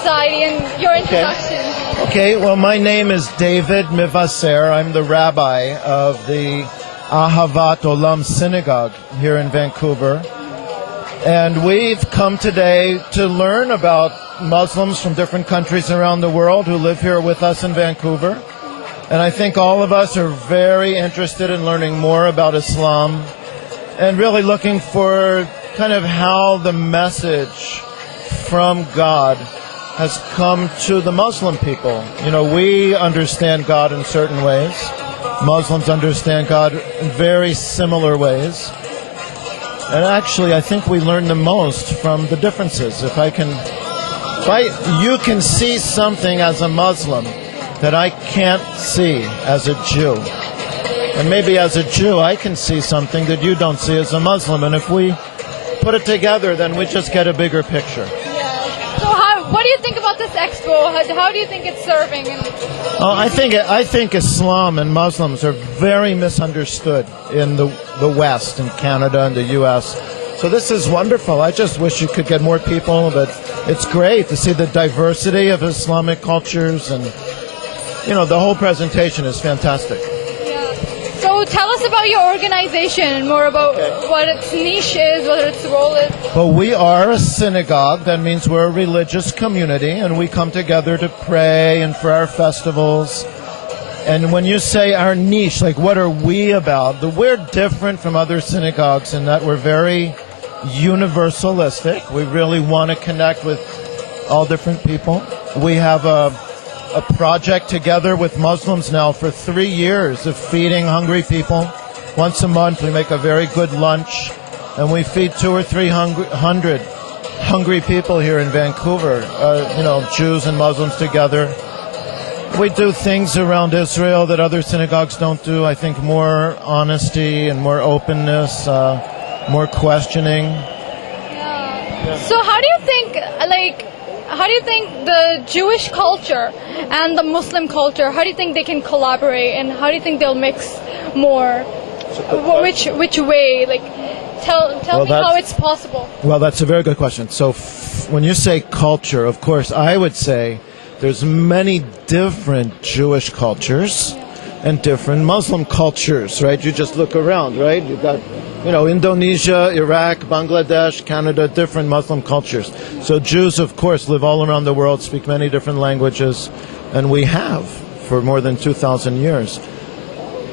society and your introduction. Okay, well, my name is David Mivaser. I'm the rabbi of the Ahavat Olam Synagogue here in Vancouver. And we've come today to learn about Muslims from different countries around the world who live here with us in Vancouver. And I think all of us are very interested in learning more about Islam and really looking for kind of how the message from God has come to the Muslim people. You know, we understand God in certain ways. Muslims understand God in very similar ways. And actually, I think we learn the most from the differences. You can see something as a Muslim that I can't see as a Jew. And maybe as a Jew, I can see something that you don't see as a Muslim. And if we put it together, then we just get a bigger picture. So what do you think about this expo? How do you think it's serving? I think Islam and Muslims are very misunderstood in the West, in Canada and the U.S. So this is wonderful. I just wish you could get more people, but it's great to see the diversity of Islamic cultures, and you know, the whole presentation is fantastic. So tell us about your organization and more about what its niche is, what its role is. Well, we are a synagogue. That means we're a religious community, and we come together to pray and for our festivals. And when you say our niche, like what are we about? We're different from other synagogues in that we're very universalistic. We really want to connect with all different people. We have a project together with Muslims now for 3 years of feeding hungry people. Once a month we make a very good lunch, and we feed 200 or 300 hungry people here in Vancouver, Jews and Muslims together. We do things around Israel that other synagogues don't do. I think more honesty and more openness, more questioning. So how do you think the Jewish culture and the Muslim culture, how do you think they can collaborate, and how do you think they'll mix more? Which way? Tell me how it's possible. Well, that's a very good question. So when you say culture, of course, I would say there's many different Jewish cultures and different Muslim cultures, right? You just look around, right? You've got, Indonesia, Iraq, Bangladesh, Canada, different Muslim cultures. So Jews, of course, live all around the world, speak many different languages, and we have for more than 2,000 years.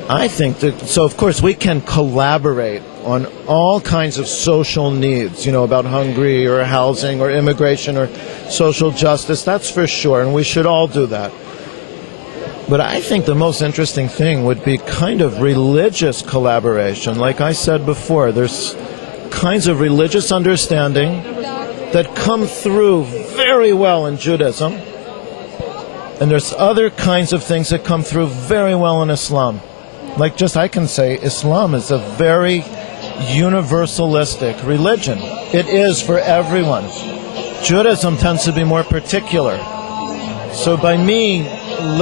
I think so of course we can collaborate on all kinds of social needs, about hungry or housing or immigration or social justice, that's for sure, and we should all do that. But I think the most interesting thing would be kind of religious collaboration. Like I said before, there's kinds of religious understanding that come through very well in Judaism, and there's other kinds of things that come through very well in Islam. I can say Islam is a very universalistic religion. It is for everyone. Judaism tends to be more particular. So by me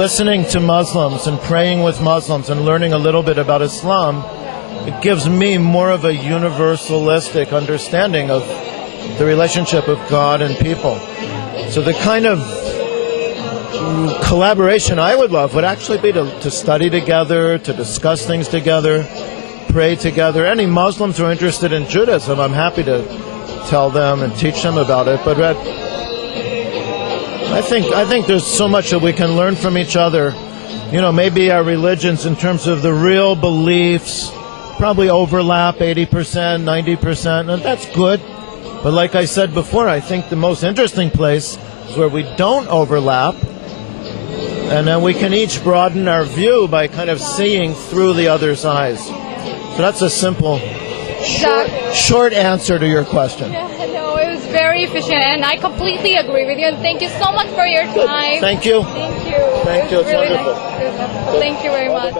listening to Muslims and praying with Muslims and learning a little bit about Islam, it gives me more of a universalistic understanding of the relationship of God and people. So the kind of collaboration I would love would actually be to study together, to discuss things together, pray together. Any Muslims who are interested in Judaism, I'm happy to tell them and teach them about it. But I think there's so much that we can learn from each other. Maybe our religions in terms of the real beliefs probably overlap 80%, 90%, and that's good. But like I said before, I think the most interesting place is where we don't overlap, and then we can each broaden our view by kind of seeing through the other's eyes. So that's a simple, short answer to your question. It was very efficient, and I completely agree with you. And thank you so much for your time. Thank you. Thank you. Thank you. It's really wonderful. Nice. It was wonderful. Thank you very much.